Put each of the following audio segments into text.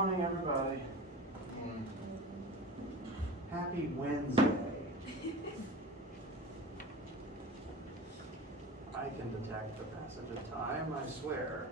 morning, everybody. Happy Wednesday. I can detect the passage of time, I swear.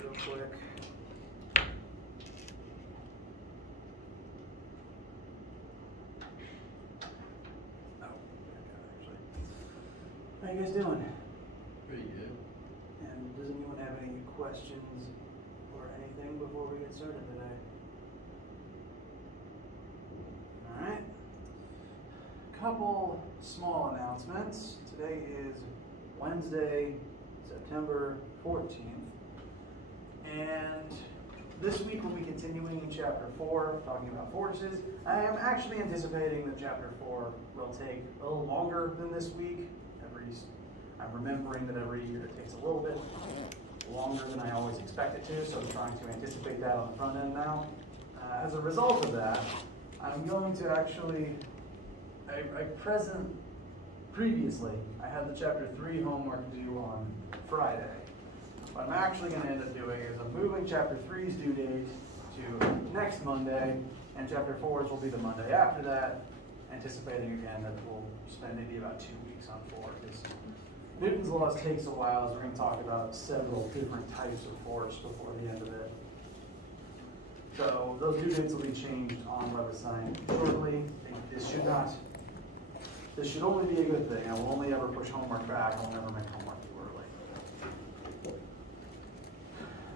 Real quick. Oh, actually. How you guys doing? Pretty good. And does anyone have any questions or anything before we get started today? All right. Couple small announcements. Today is Wednesday, September 14th. And this week we'll be continuing in Chapter 4, talking about forces. I am actually anticipating that Chapter 4 will take a little longer than this week. I'm remembering that every year it takes a little bit longer than I always expect it to, so I'm trying to anticipate that on the front end now. As a result of that, I'm going to actually, previously, I had the Chapter 3 homework due on Friday. What I'm actually going to end up doing is I'm moving Chapter 3's due date to next Monday, and Chapter 4's will be the Monday after that, anticipating again that we'll spend maybe about 2 weeks on 4, because Newton's laws takes a while, as we're going to talk about several different types of force before the end of it. So those due dates will be changed on WebAssign shortly. This should only be a good thing. I will only ever push homework back. I will never make homework too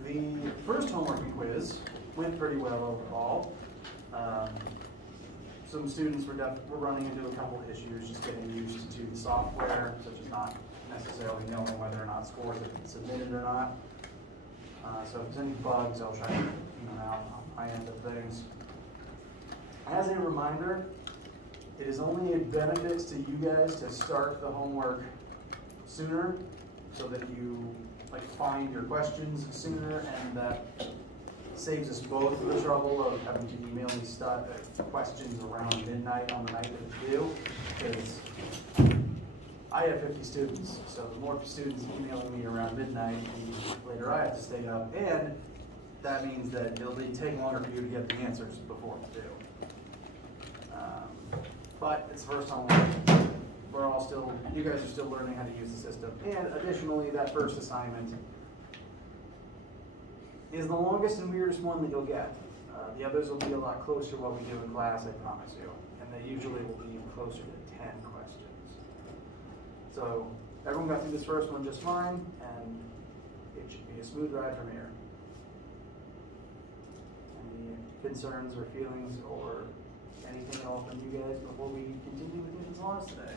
early. The first homework and quiz went pretty well overall. Some students were running into a couple of issues, just getting used to the software, such as not necessarily knowing whether or not scores have been submitted or not. So if there's any bugs, I'll try to clean them out on my end of things. As a reminder, it is only a benefit to you guys to start the homework sooner, so that you find your questions sooner, and that saves us both the trouble of having to email me questions around midnight on the night that we do, because I have 50 students, so the more students emailing me around midnight, the later I have to stay up, and that means that it'll take longer for you to get the answers before it's due. But it's the first homework. You guys are still learning how to use the system. And additionally, that first assignment is the longest and weirdest one that you'll get. The others will be a lot closer to what we do in class, I promise you. And they usually will be closer to 10 questions. So everyone got through this first one just fine, and it should be a smooth ride from here. Any concerns or feelings or anything at all from you guys before we continue with Newton's laws today?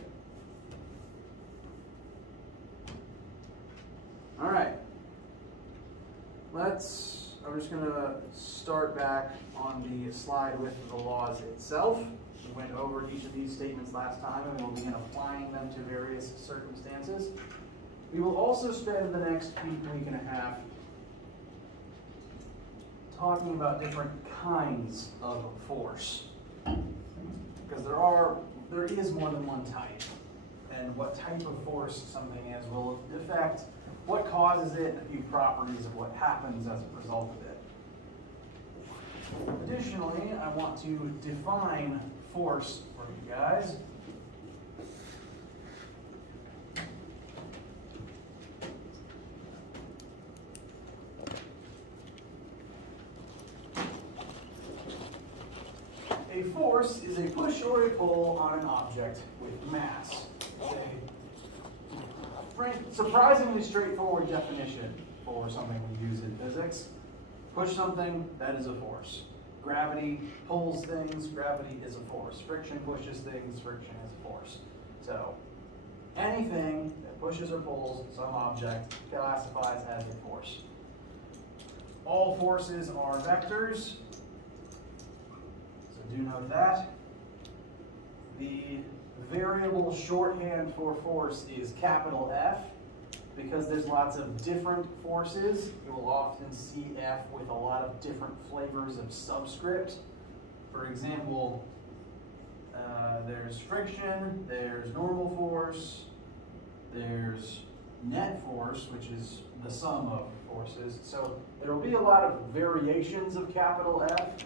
All right. I'm just going to start back on the slide with the laws itself. We went over each of these statements last time, and we'll begin applying them to various circumstances. We will also spend the next week and a half talking about different kinds of force. Because there is more than one type. And what type of force something is will affect what causes it and a few properties of what happens as a result of it. Additionally, I want to define force for you guys. A force is a push or a pull on an object with mass. Surprisingly straightforward definition for something we use in physics. Push something, that is a force. Gravity pulls things, gravity is a force. Friction pushes things, friction is a force. So anything that pushes or pulls some object classifies as a force. All forces are vectors, so do note that. The variable shorthand for force is capital F. Because there's lots of different forces, you will often see F with a lot of different flavors of subscript. For example, there's friction, there's normal force, there's net force, which is the sum of forces. So there will be a lot of variations of capital F,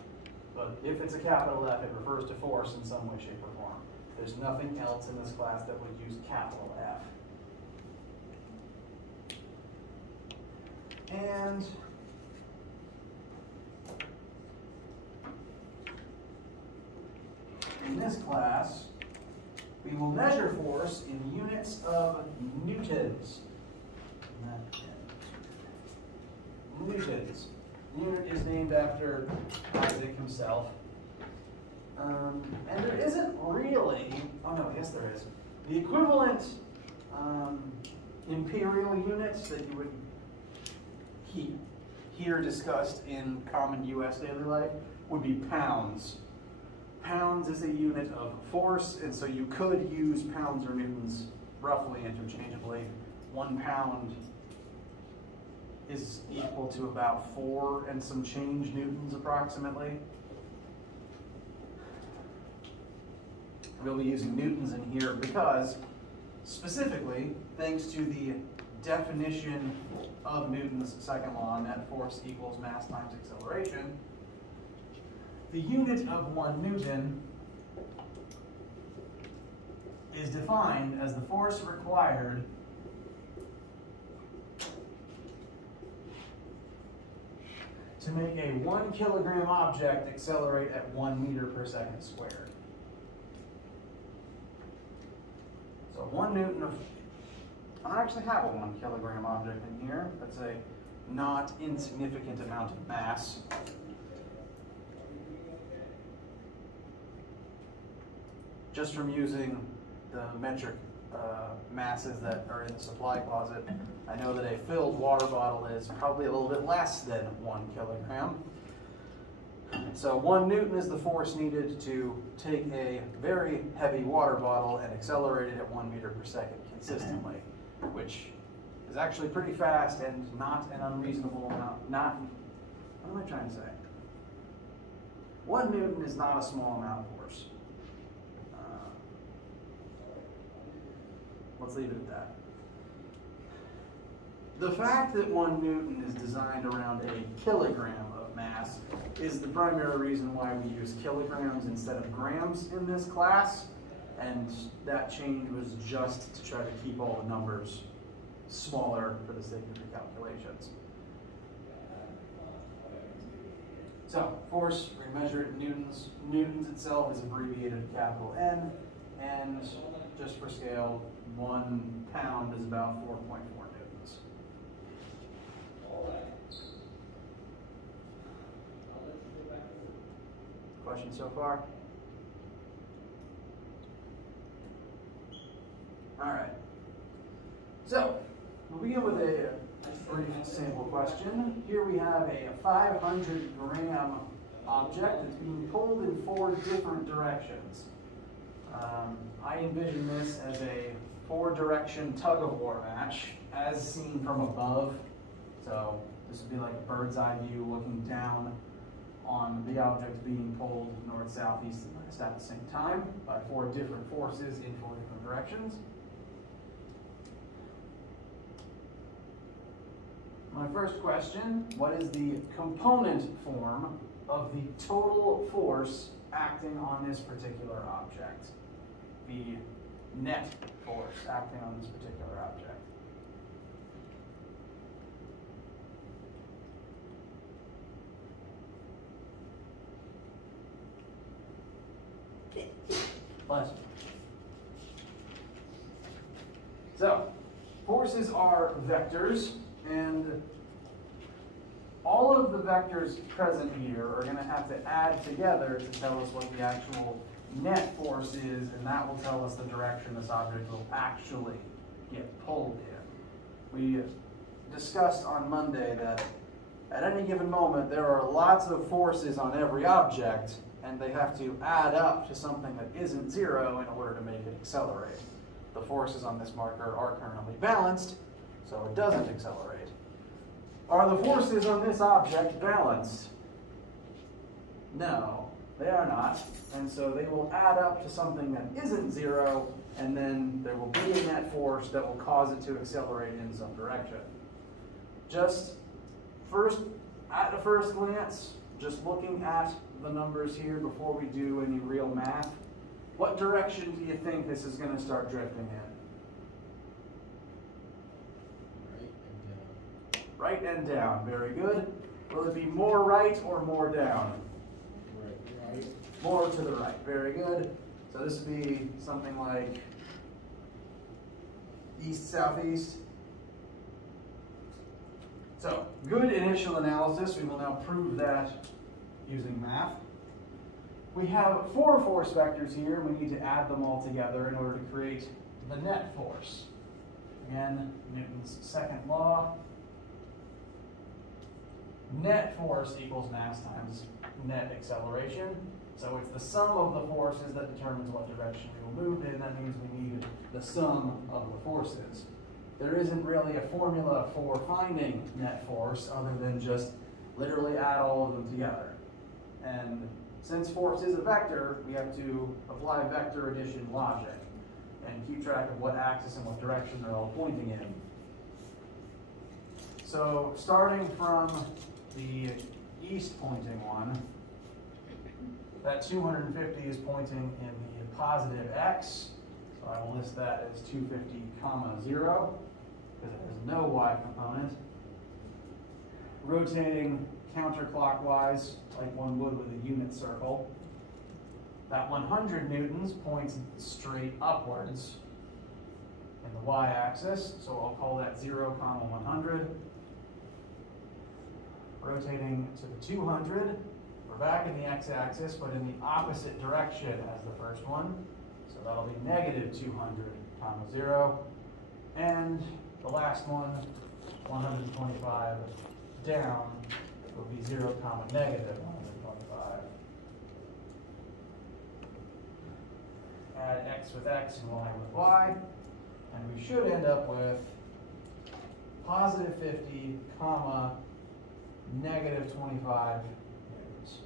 but if it's a capital F, it refers to force in some way, shape, or form. There's nothing else in this class that would use capital F. And in this class, we will measure force in units of newtons. Newtons. Unit is named after Isaac himself. And there isn't really, oh no, yes there is. The equivalent imperial units that you would here discussed in common U.S. daily life would be pounds. Pounds is a unit of force, and so you could use pounds or newtons roughly interchangeably. 1 pound is equal to about 4 and some change newtons approximately. We'll be using newtons in here because, specifically, thanks to the definition of Newton's second law, net force equals mass times acceleration, the unit of 1 Newton is defined as the force required to make a 1 kilogram object accelerate at 1 meter per second squared. So 1 Newton of, I actually have a 1 kilogram object in here. That's a not insignificant amount of mass. Just from using the metric masses that are in the supply closet, I know that a filled water bottle is probably a little bit less than 1 kilogram. So 1 Newton is the force needed to take a very heavy water bottle and accelerate it at 1 meter per second consistently, which is actually pretty fast and not an unreasonable amount. What am I trying to say? 1 Newton is not a small amount of force. Let's leave it at that. The fact that 1 Newton is designed around a kilogram of mass is the primary reason why we use kilograms instead of grams in this class, and that change was just to try to keep all the numbers smaller for the sake of the calculations. So, force, we measure it in newtons. Newtons itself is abbreviated capital N, and just for scale, 1 pound is about 4.4 newtons. Questions so far? All right. So, we'll begin with a brief sample question. Here we have a 500-gram object that's being pulled in 4 different directions. I envision this as a 4-direction tug-of-war match, as seen from above. So this would be like a bird's eye view looking down on the object being pulled north, south, east, and west at the same time by 4 different forces in 4 different directions. My first question, what is the component form of the total force acting on this particular object? The net force acting on this particular object. Bless you. So, forces are vectors, and all of the vectors present here are going to have to add together to tell us what the actual net force is, and that will tell us the direction this object will actually get pulled in. We discussed on Monday that at any given moment there are lots of forces on every object, and they have to add up to something that isn't zero in order to make it accelerate. The forces on this marker are currently balanced, so it doesn't accelerate. Are the forces on this object balanced? No, they are not. And so they will add up to something that isn't zero, and then there will be a net force that will cause it to accelerate in some direction. Just at a first glance, just looking at the numbers here before we do any real math, what direction do you think this is going to start drifting in? Right and down. Very good. Will it be more right or more down? Right. More to the right. Very good. So this would be something like east-southeast. So, good initial analysis. We will now prove that using math. We have 4 force vectors here. We need to add them all together in order to create the net force. Again, Newton's second law. Net force equals mass times net acceleration. So it's the sum of the forces that determines what direction we will move in. That means we need the sum of the forces. There isn't really a formula for finding net force other than just literally add all of them together. And since force is a vector, we have to apply vector addition logic and keep track of what axis and what direction they're all pointing in. So starting from the east pointing one, that 250 is pointing in the positive x, so I will list that as 250, 0, because it has no y component. Rotating counterclockwise, like one would with a unit circle. That 100 newtons points straight upwards in the y-axis, so I'll call that 0, 100. Rotating to the 200, we're back in the x-axis, but in the opposite direction as the first one. So that'll be negative 200, 0. And the last one, 125 down, will be 0, negative 125. Add x with x and y with y, and we should end up with positive 50, negative 25 newtons.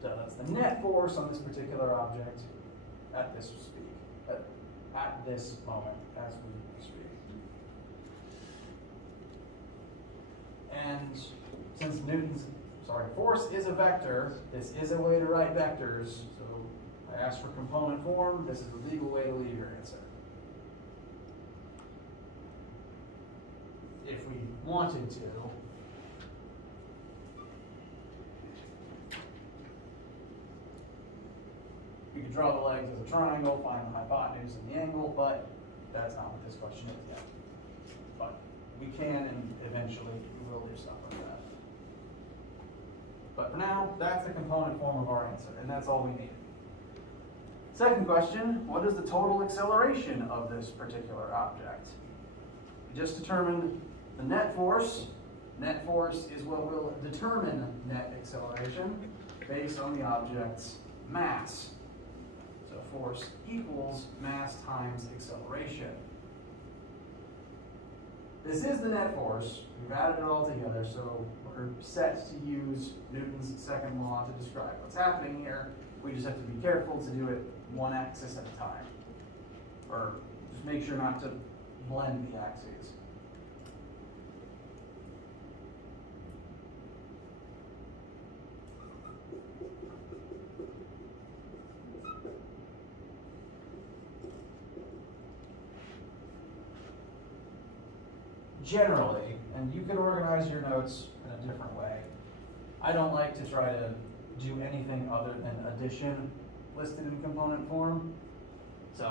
So that's the net force on this particular object at this speed, at this moment as we speak. And since force is a vector, this is a way to write vectors. So I asked for component form. This is a legal way to leave your answer. If we wanted to, we could draw the legs as a triangle, find the hypotenuse and the angle, but that's not what this question is yet. But we can, and eventually we will do stuff like that. But for now, that's the component form of our answer, and that's all we need. Second question, what is the total acceleration of this particular object? We just determined the net force. Net force is what will determine net acceleration based on the object's mass. So force equals mass times acceleration. This is the net force. We've added it all together, so we're set to use Newton's second law to describe what's happening here. We just have to be careful to do it one axis at a time. Or just make sure not to blend the axes. Generally, and you can organize your notes in a different way. I don't like to try to do anything other than addition listed in component form. So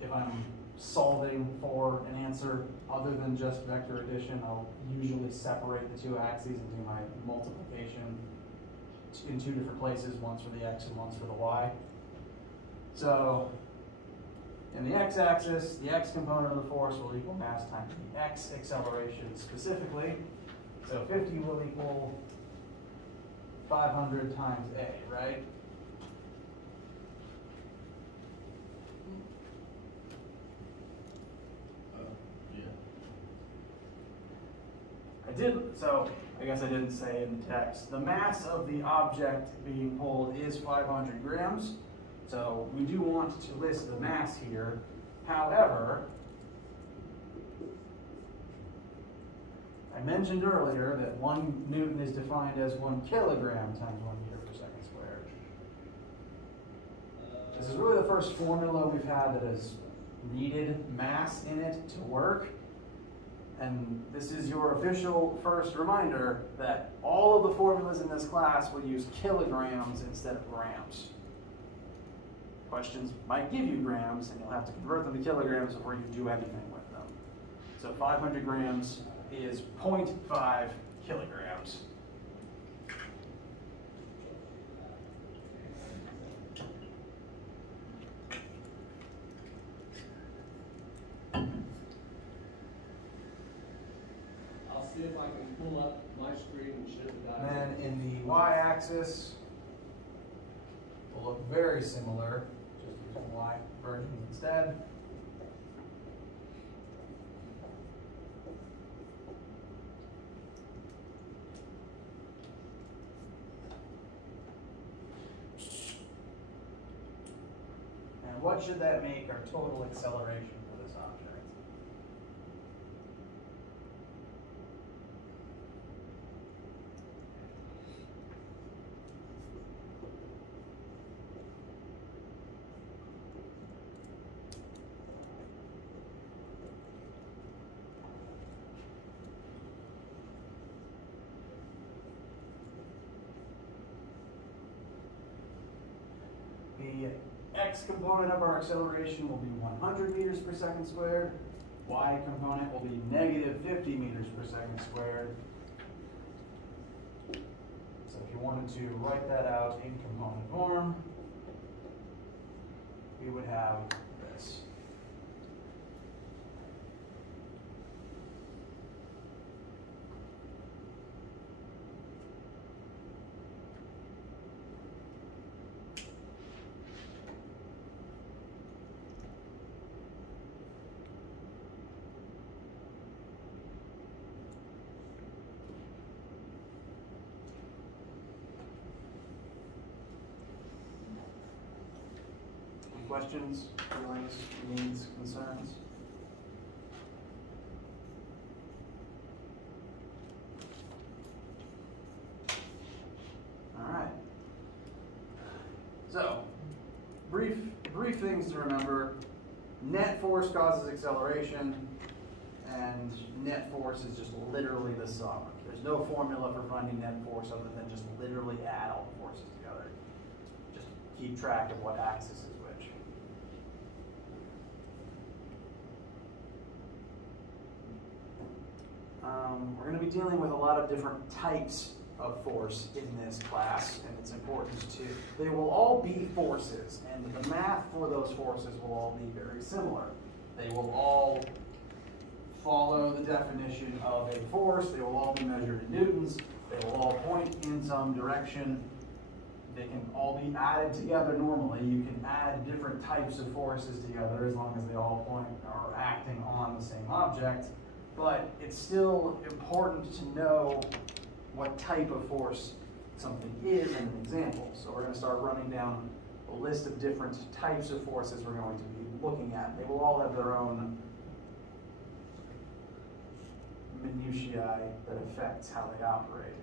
if I'm solving for an answer other than just vector addition, I'll usually separate the two axes and do my multiplication in two different places, once for the x and once for the y. So in the x-axis, the x component of the force will equal mass times the x acceleration specifically. So 50 will equal 500 times a, right? So I guess I didn't say in the text. The mass of the object being pulled is 500 grams. So we do want to list the mass here. However, I mentioned earlier that 1 Newton is defined as 1 kilogram times 1 meter per second squared. This is really the first formula we've had that has needed mass in it to work. And this is your official first reminder that all of the formulas in this class will use kilograms instead of grams. Questions might give you grams, and you'll have to convert them to kilograms before you do anything with them. So 500 grams is 0.5 kilograms. See if I can pull up my screen and share the diagram. And then in the y-axis, will look very similar, just using y versions instead. And what should that make our total acceleration for this object? The x component of our acceleration will be 100 meters per second squared. Y component will be negative 50 meters per second squared. So if you wanted to write that out in component form, we would have this. Questions, feelings, needs, concerns? All right. So, brief things to remember. Net force causes acceleration, and net force is just literally the sum. There's no formula for finding net force other than just literally add all the forces together. Just keep track of what axis is which. We're going to be dealing with a lot of different types of force in this class, and it's important to, they will all be forces, and the math for those forces will all be very similar. They will all follow the definition of a force, they will all be measured in newtons, they will all point in some direction, they can all be added together normally. You can add different types of forces together as long as they all point or are acting on the same object. But it's still important to know what type of force something is in an example. So we're going to start running down a list of different types of forces we're going to be looking at. They will all have their own minutiae that affects how they operate.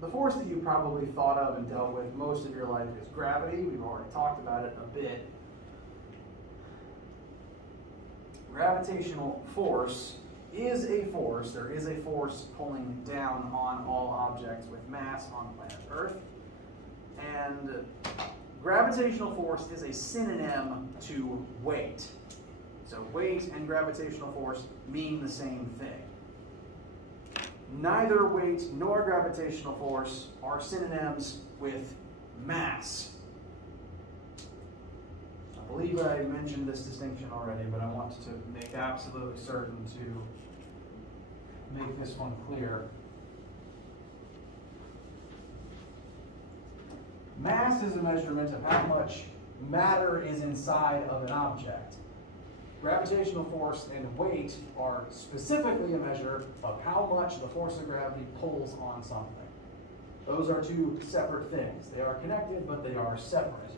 The force that you probably thought of and dealt with most of your life is gravity. We've already talked about it a bit. Gravitational force is a force. There is a force pulling down on all objects with mass on planet Earth. And Gravitational force is a synonym to weight. So weight and gravitational force mean the same thing. Neither weight nor gravitational force are synonyms with mass. I believe I mentioned this distinction already, but I want to make absolutely certain to make this one clear. Mass is a measurement of how much matter is inside of an object. Gravitational force and weight are specifically a measure of how much the force of gravity pulls on something. Those are two separate things. They are connected, but they are separate.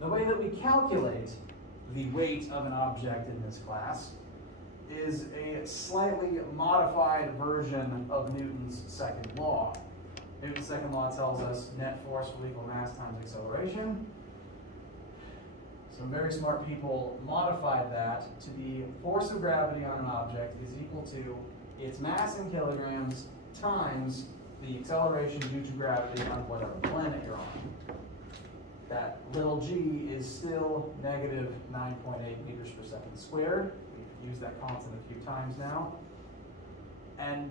The way that we calculate the weight of an object in this class is a slightly modified version of Newton's second law. Newton's second law tells us net force will equal mass times acceleration. Some very smart people modified that to be force of gravity on an object is equal to its mass in kilograms times the acceleration due to gravity on whatever planet you're on. That little g is still negative 9.8 meters per second squared. We've used that constant a few times now. And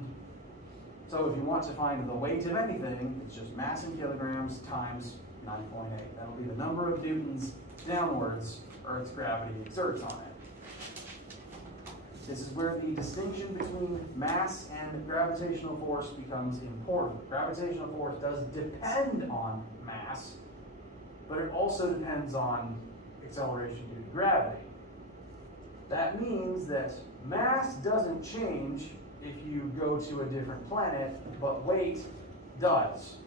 so if you want to find the weight of anything, it's just mass in kilograms times 9.8. That'll be the number of newtons downwards Earth's gravity exerts on it. This is where the distinction between mass and gravitational force becomes important. Gravitational force does depend on mass, but it also depends on acceleration due to gravity. That means that mass doesn't change if you go to a different planet, but weight does.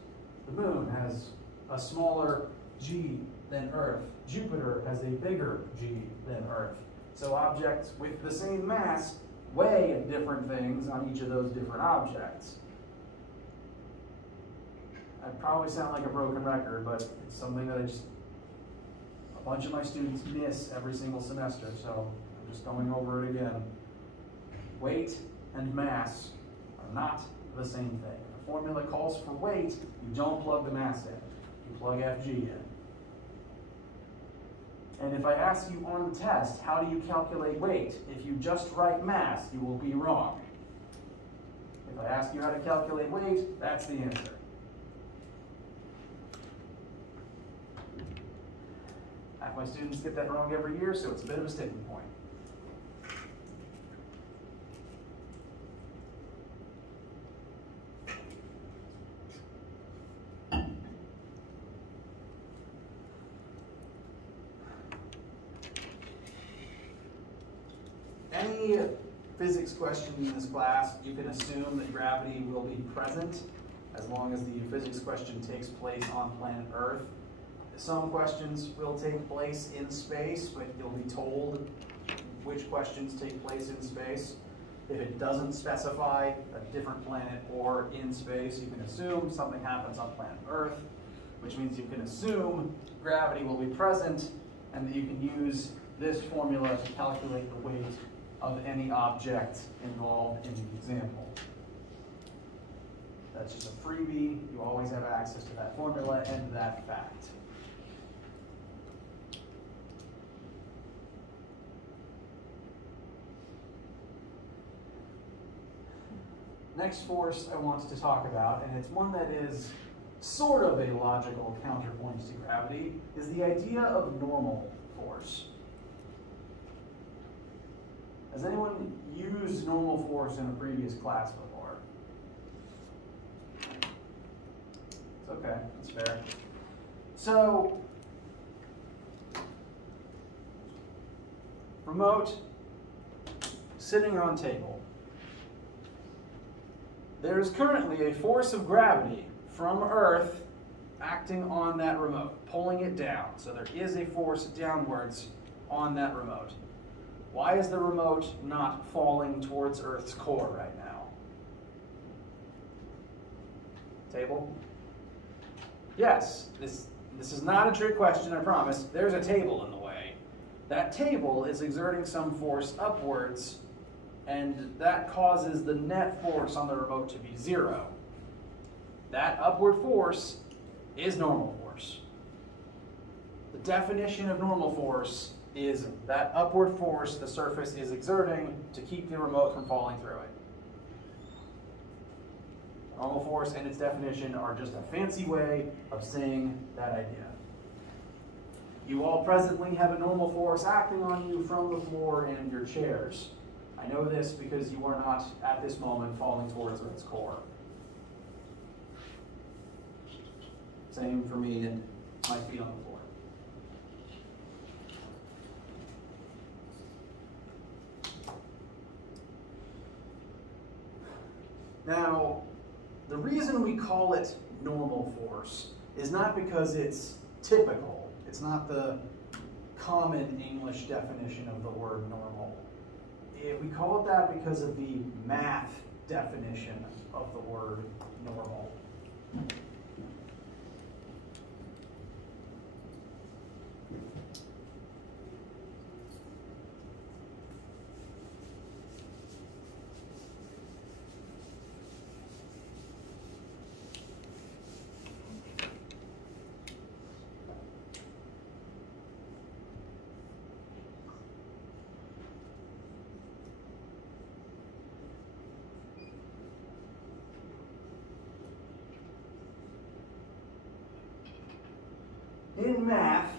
The moon has a smaller g than Earth. Jupiter has a bigger g than Earth. So objects with the same mass weigh different things on each of those different objects. I probably sound like a broken record, but it's something that a bunch of my students miss every single semester, so I'm just going over it again. Weight and mass are not the same thing. If the formula calls for weight, you don't plug the mass in. You plug Fg in. And if I ask you on the test, how do you calculate weight? If you just write mass, you will be wrong. If I ask you how to calculate weight, that's the answer. Half my students get that wrong every year, so it's a bit of a sticking point. Any physics question in this class, you can assume that gravity will be present as long as the physics question takes place on planet Earth. Some questions will take place in space, but you'll be told which questions take place in space. If it doesn't specify a different planet or in space, you can assume something happens on planet Earth, which means you can assume gravity will be present and that you can use this formula to calculate the weight of any object involved in the example. That's just a freebie. You always have access to that formula and that fact. Next force I want to talk about, and it's one that is sort of a logical counterpoint to gravity, is the idea of normal force. Has anyone used normal force in a previous class before? It's okay, that's fair. So, remote, sitting on table. There is currently a force of gravity from Earth acting on that remote, pulling it down. So there is a force downwards on that remote. Why is the remote not falling towards Earth's core right now? Table? Yes, this is not a trick question, I promise. There's a table in the way. That table is exerting some force upwards, and that causes the net force on the remote to be 0. That upward force is normal force. The definition of normal force is that upward force the surface is exerting to keep the remote from falling through it. Normal force and its definition are just a fancy way of saying that idea. You all presently have a normal force acting on you from the floor and your chairs. I know this because you are not, at this moment, falling towards Earth's core. Same for me and my feet on the floor. Now, the reason we call it normal force is not because it's typical. It's not the common English definition of the word normal. We call it that because of the math definition of the word normal. In math,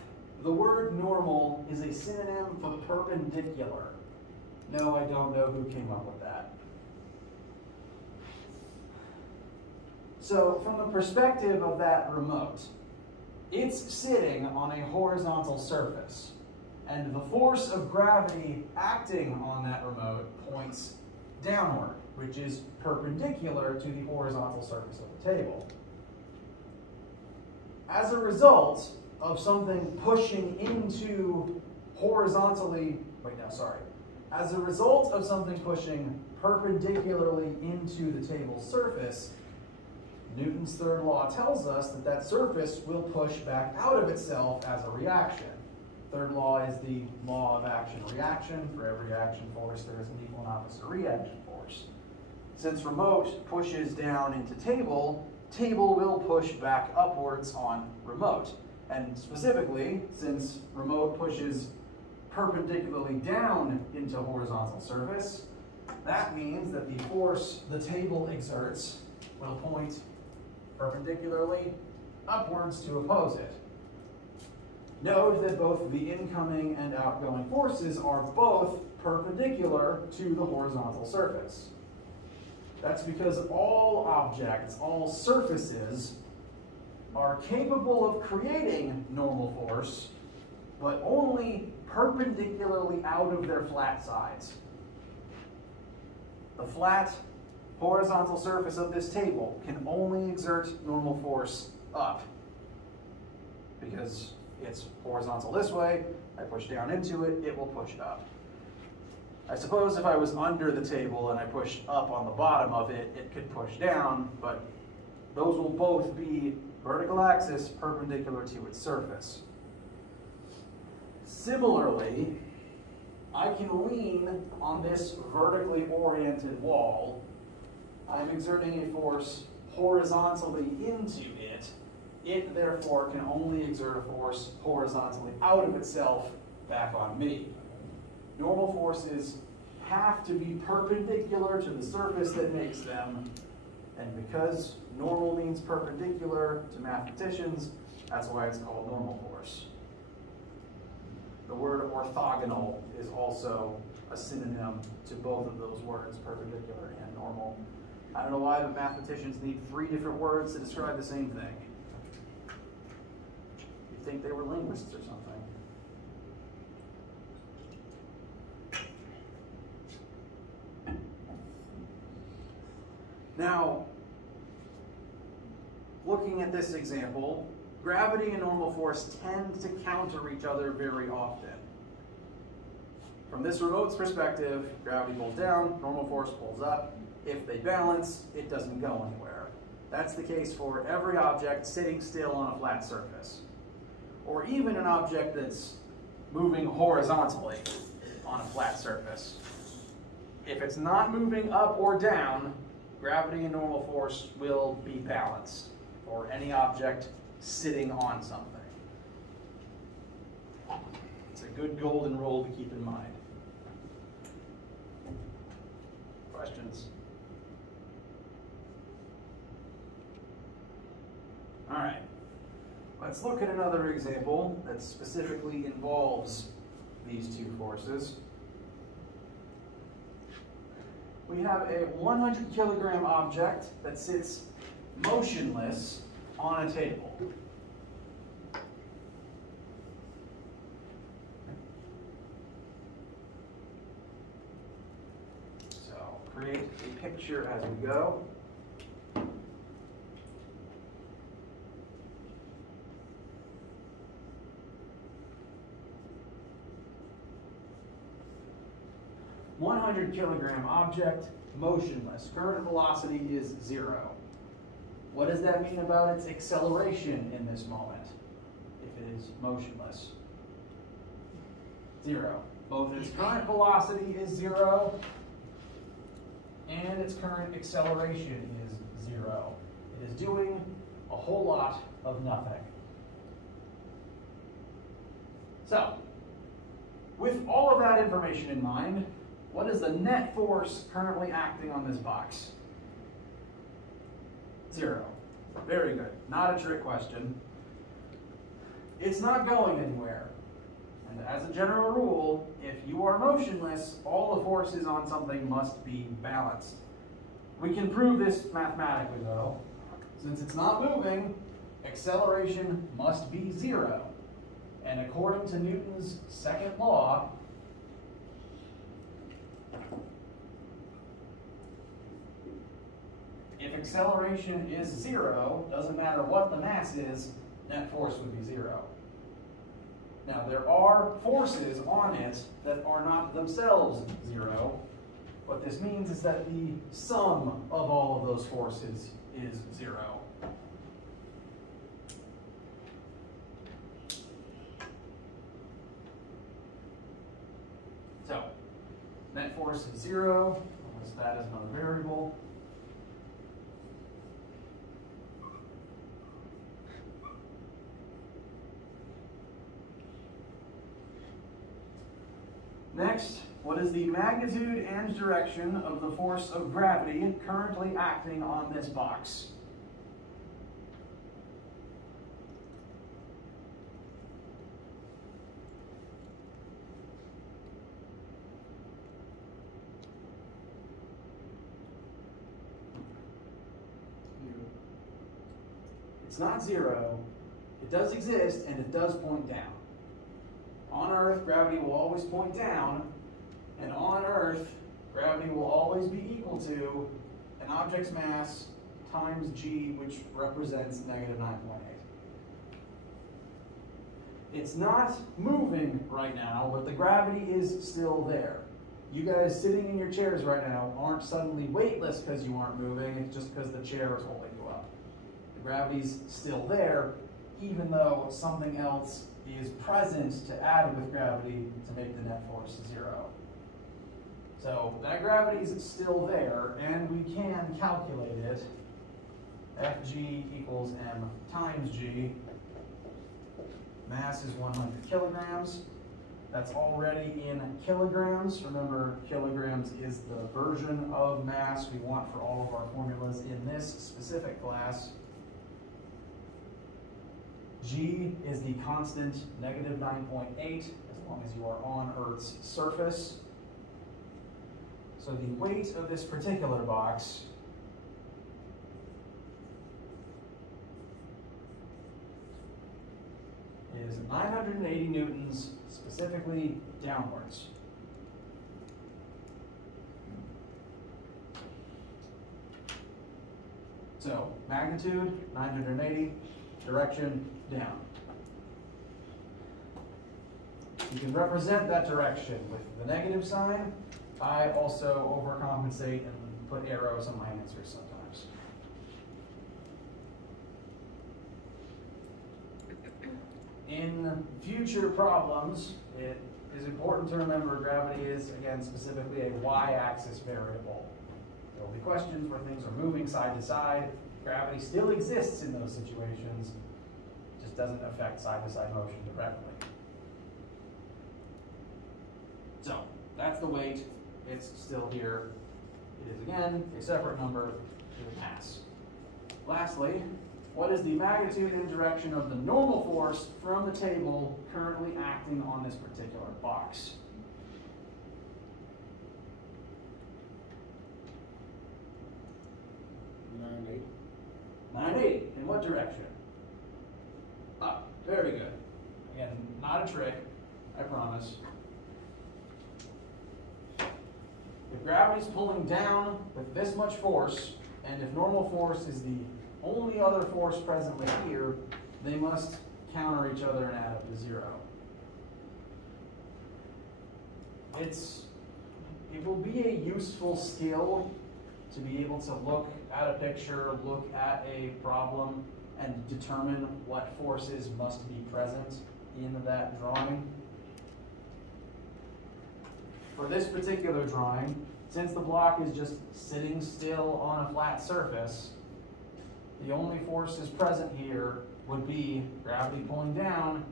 the word normal is a synonym for perpendicular. No, I don't know who came up with that. So, from the perspective of that remote, it's sitting on a horizontal surface, and the force of gravity acting on that remote points downward, which is perpendicular to the horizontal surface of the table. As a result of something pushing into as a result of something pushing perpendicularly into the table's surface, Newton's third law tells us that that surface will push back out of itself as a reaction. Third law is the law of action-reaction. For every action force, there is an equal and opposite reaction force. Since remote pushes down into table, table will push back upwards on remote. And specifically, since remote pushes perpendicularly down into horizontal surface, that means that the force the table exerts will point perpendicularly upwards to oppose it. Note that both the incoming and outgoing forces are both perpendicular to the horizontal surface. That's because all objects, all surfaces, are capable of creating normal force, but only perpendicularly out of their flat sides. The flat horizontal surface of this table can only exert normal force up, because it's horizontal this way. I push down into it, it will push up. I suppose if I was under the table and I pushed up on the bottom of it, it could push down, but those will both be vertical axis perpendicular to its surface. Similarly, I can lean on this vertically oriented wall. I'm exerting a force horizontally into it. It, therefore, can only exert a force horizontally out of itself back on me. Normal forces have to be perpendicular to the surface that makes them, and because normal means perpendicular to mathematicians, that's why it's called normal force. The word orthogonal is also a synonym to both of those words, perpendicular and normal. I don't know why, but mathematicians need 3 different words to describe the same thing. You'd think they were linguists or something. Now, looking at this example, gravity and normal force tend to counter each other very often. From this remote's perspective, gravity pulls down, normal force pulls up. If they balance, it doesn't go anywhere. That's the case for every object sitting still on a flat surface, or even an object that's moving horizontally on a flat surface. If it's not moving up or down, gravity and normal force will be balanced for any object sitting on something. It's a good golden rule to keep in mind. Questions? All right, let's look at another example that specifically involves these two forces. We have a 100 kilogram object that sits motionless on a table. So create a picture as we go. $100 kilogram object, motionless. Current velocity is 0. What does that mean about its acceleration in this moment, if it is motionless? 0. Both its current velocity is 0, and its current acceleration is 0. It is doing a whole lot of nothing. So, with all of that information in mind, what is the net force currently acting on this box? 0. Very good. Not a trick question. It's not going anywhere. And as a general rule, if you are motionless, all the forces on something must be balanced. We can prove this mathematically, though. Since it's not moving, acceleration must be 0. And according to Newton's second law, if acceleration is 0, doesn't matter what the mass is, net force would be 0. Now, there are forces on it that are not themselves 0. What this means is that the sum of all of those forces is 0. So, net force is 0, unless that is another variable. Next, what is the magnitude and direction of the force of gravity currently acting on this box? It's not 0. It does exist, and it does point down. On Earth, gravity will always point down, and on Earth, gravity will always be equal to an object's mass times g, which represents negative 9.8. It's not moving right now, but the gravity is still there. You guys sitting in your chairs right now aren't suddenly weightless because you aren't moving, it's just because the chair is holding you up. The gravity's still there, even though something else is present to add with gravity to make the net force 0. So that gravity is still there, and we can calculate it. Fg equals m times g. Mass is 100 kilograms. That's already in kilograms. Remember, kilograms is the version of mass we want for all of our formulas in this specific class. G is the constant negative 9.8 as long as you are on Earth's surface. So the weight of this particular box is 980 newtons, specifically downwards. So magnitude 980, direction down. You can represent that direction with the negative sign. I also overcompensate and put arrows on my answers sometimes. In future problems, it is important to remember gravity is, again, specifically a y-axis variable. There will be questions where things are moving side to side. Gravity still exists in those situations, just doesn't affect side-to-side motion directly. So, that's the weight. It's still here. It is, again, a separate number to the mass. Lastly, what is the magnitude and direction of the normal force from the table currently acting on this particular box? $9.8. 9.8. In what direction? Up. Very good. Again, not a trick, I promise. If gravity's pulling down with this much force, and if normal force is the only other force presently here, they must counter each other and add up to 0. It will be a useful skill to be able to look at a picture, look at a problem, and determine what forces must be present in that drawing. For this particular drawing, since the block is just sitting still on a flat surface, the only forces present here would be gravity pulling down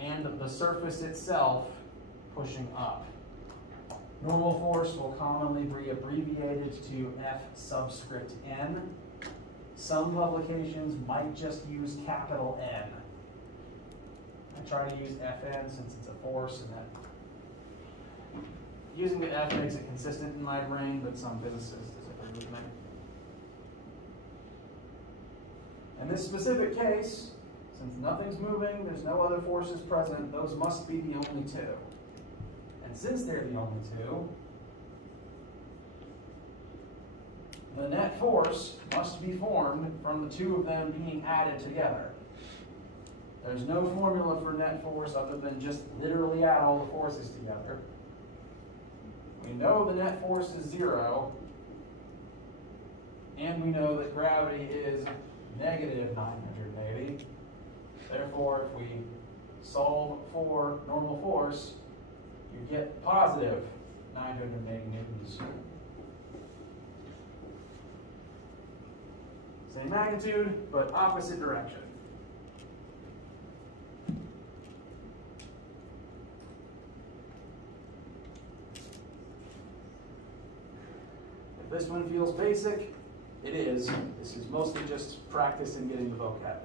and the surface itself pushing up. Normal force will commonly be abbreviated to F subscript N. Some publications might just use capital N. I try to use Fn since it's a force, and that using the F makes it consistent in my brain, but some physicists disagree with me. In this specific case, since nothing's moving, there's no other forces present, those must be the only two. And since they're the only two, the net force must be formed from the two of them being added together. There's no formula for net force other than just literally add all the forces together. We know the net force is 0, and we know that gravity is negative 980. Therefore, if we solve for normal force, you get positive 980 newtons. Same magnitude, but opposite direction. If this one feels basic, it is. This is mostly just practice in getting the vocab down.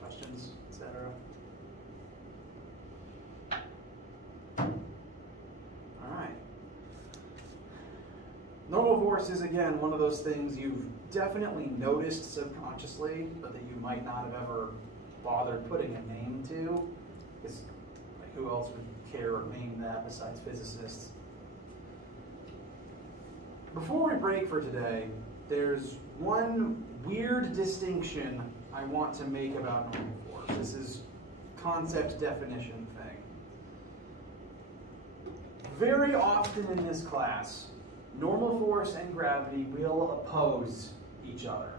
Questions, etc. All right. Normal force is, again, one of those things you've definitely noticed subconsciously, but that you might not have ever bothered putting a name to. Because like, who else would care or name that besides physicists? Before we break for today, there's one weird distinction I want to make about normal force. This is concept definition thing. Very often in this class, normal force and gravity will oppose each other.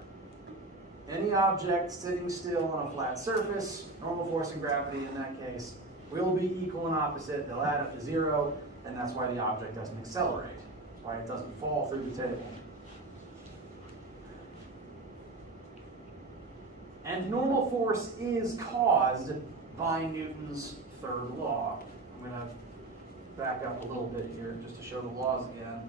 Any object sitting still on a flat surface, normal force and gravity in that case, will be equal and opposite. They'll add up to 0, and that's why the object doesn't accelerate. That's why it doesn't fall through the table. And normal force is caused by Newton's third law. I'm going to back up a little bit here just to show the laws again.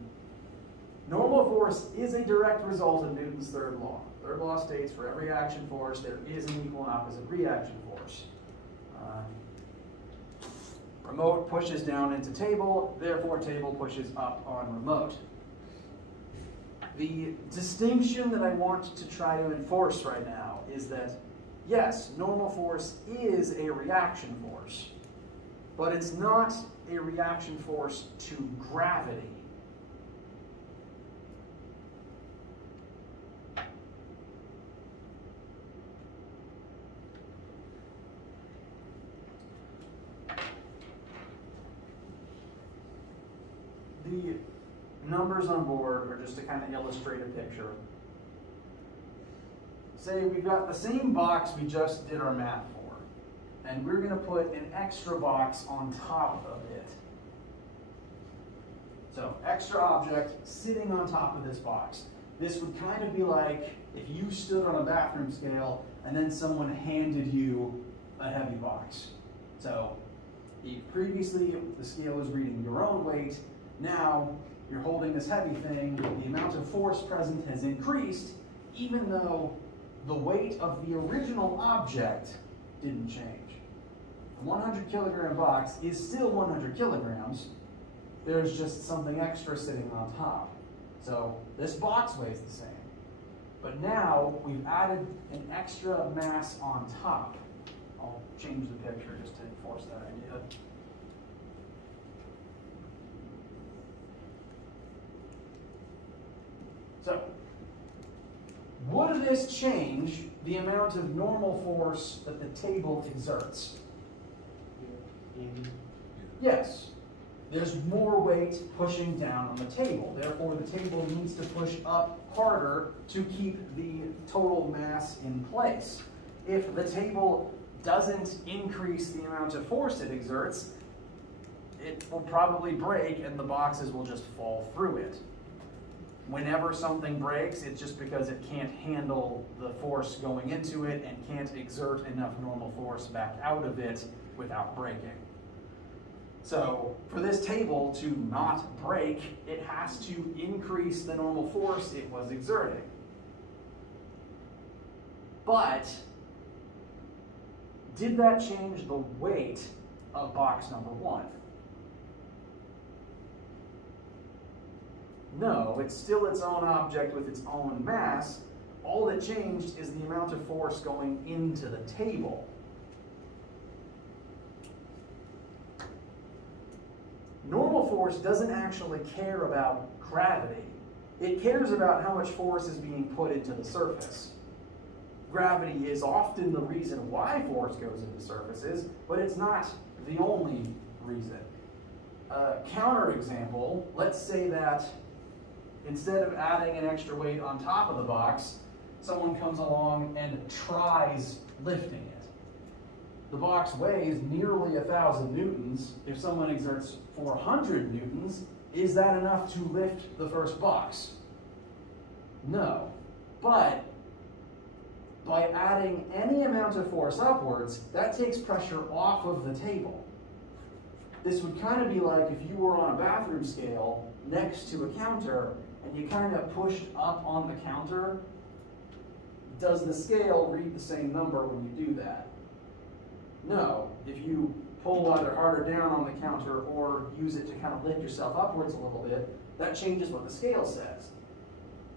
Normal force is a direct result of Newton's third law. Third law states for every action force there is an equal and opposite reaction force. Remote pushes down into table, therefore table pushes up on remote. The distinction that I want to try to enforce right now is that, yes, normal force is a reaction force, but it's not a reaction force to gravity. the numbers on board are just to kind of illustrate a picture. Say we've got the same box we just did our math for, and we're going to put an extra box on top of it. So, extra object sitting on top of this box. This would kind of be like if you stood on a bathroom scale and then someone handed you a heavy box. So, previously the scale was reading your own weight. Now you're holding this heavy thing. The amount of force present has increased, even though the weight of the original object didn't change. A 100 kilogram box is still 100 kilograms. There's just something extra sitting on top. So this box weighs the same. But now we've added an extra mass on top. I'll change the picture just to enforce that idea. So, would this change the amount of normal force that the table exerts? Yes. There's more weight pushing down on the table. Therefore, the table needs to push up harder to keep the total mass in place. If the table doesn't increase the amount of force it exerts, it will probably break and the boxes will just fall through it. Whenever something breaks, it's just because it can't handle the force going into it and can't exert enough normal force back out of it without breaking. So for this table to not break, it has to increase the normal force it was exerting. But did that change the weight of box number 1? No, it's still its own object with its own mass. All that changed is the amount of force going into the table. Normal force doesn't actually care about gravity. It cares about how much force is being put into the surface. Gravity is often the reason why force goes into surfaces, but it's not the only reason. Counterexample, let's say that instead of adding an extra weight on top of the box, someone comes along and tries lifting it. The box weighs nearly 1,000 newtons. If someone exerts 400 newtons, is that enough to lift the first box? No. But by adding any amount of force upwards, that takes pressure off of the table. This would kind of be like if you were on a bathroom scale next to a counter and you kind of pushed up on the counter. Does the scale read the same number when you do that? No. If you pull either harder down on the counter or use it to kind of lift yourself upwards a little bit, that changes what the scale says.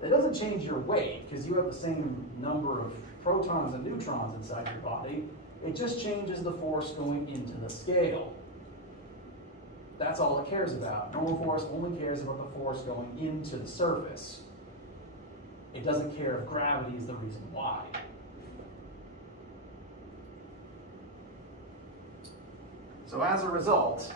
It doesn't change your weight because you have the same number of protons and neutrons inside your body. It just changes the force going into the scale. That's all it cares about. Normal force only cares about the force going into the surface. It doesn't care if gravity is the reason why. So as a result,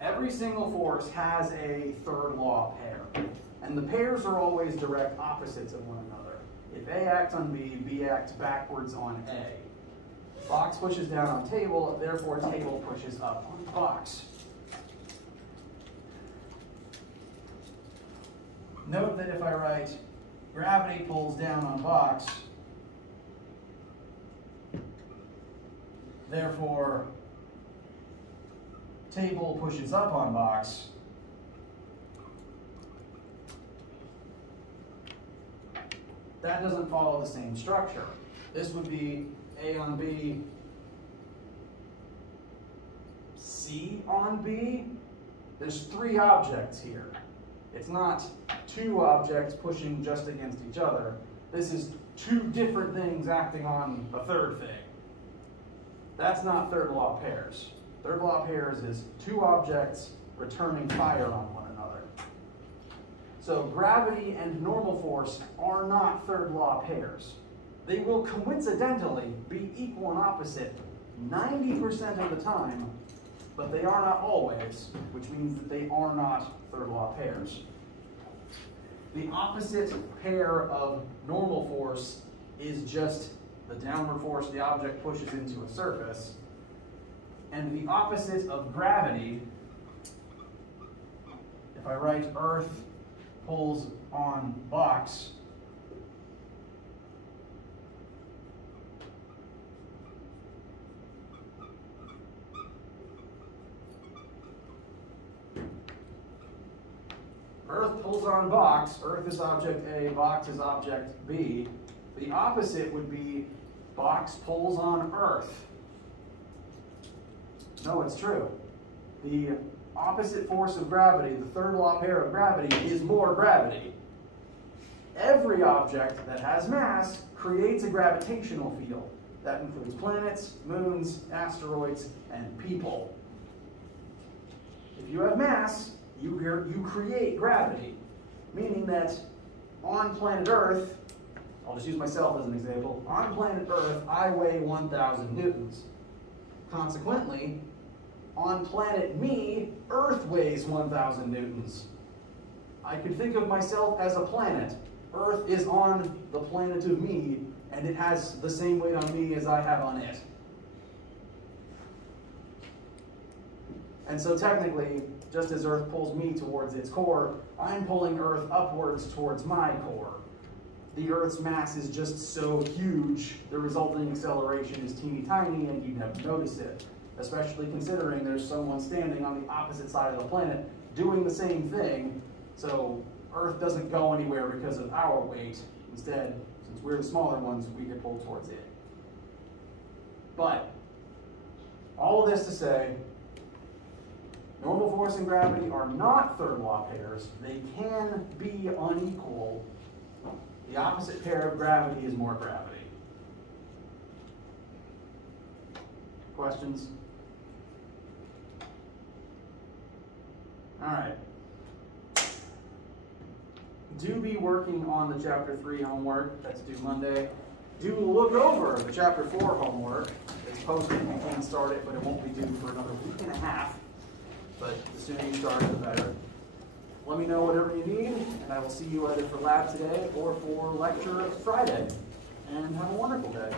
every single force has a third law pair, and the pairs are always direct opposites of one another. If A acts on B, B acts backwards on A. Box pushes down on table, therefore table pushes up on box. Note that if I write gravity pulls down on box, therefore table pushes up on box, that doesn't follow the same structure. This would be A on B, C on B. There's 3 objects here. It's not two objects pushing just against each other. This is two different things acting on a third thing. That's not third law pairs. Third law pairs is two objects returning fire on one another. So gravity and normal force are not third law pairs. They will coincidentally be equal and opposite 90% of the time, but they are not always, which means that they are not third law pairs. The opposite pair of normal force is just the downward force the object pushes into a surface. And the opposite of gravity, if I write Earth pulls on box, Earth pulls on box, Earth is object A, box is object B. The opposite would be box pulls on Earth. No, it's true. The opposite force of gravity, the third law pair of gravity, is more gravity. Every object that has mass creates a gravitational field. That includes planets, moons, asteroids, and people. If you have mass, you create gravity, meaning that on planet Earth, I'll just use myself as an example, on planet Earth, I weigh 1,000 newtons. Consequently, on planet me, Earth weighs 1,000 newtons. I could think of myself as a planet. Earth is on the planet of me, and it has the same weight on me as I have on it. And so technically, just as Earth pulls me towards its core, I'm pulling Earth upwards towards my core. The Earth's mass is just so huge, the resulting acceleration is teeny tiny, and you'd never notice it. Especially considering there's someone standing on the opposite side of the planet doing the same thing, so Earth doesn't go anywhere because of our weight. Instead, since we're the smaller ones, we get pulled towards it. But, all of this to say, normal force and gravity are not third law pairs. They can be unequal. The opposite pair of gravity is more gravity. Questions? All right. Do be working on the Chapter 3 homework. That's due Monday. Do look over the Chapter 4 homework. It's posted. You can start it, but it won't be due for another week and a half. But the sooner you start, the better. Let me know whatever you need, and I will see you either for lab today or for lecture Friday. And have a wonderful day.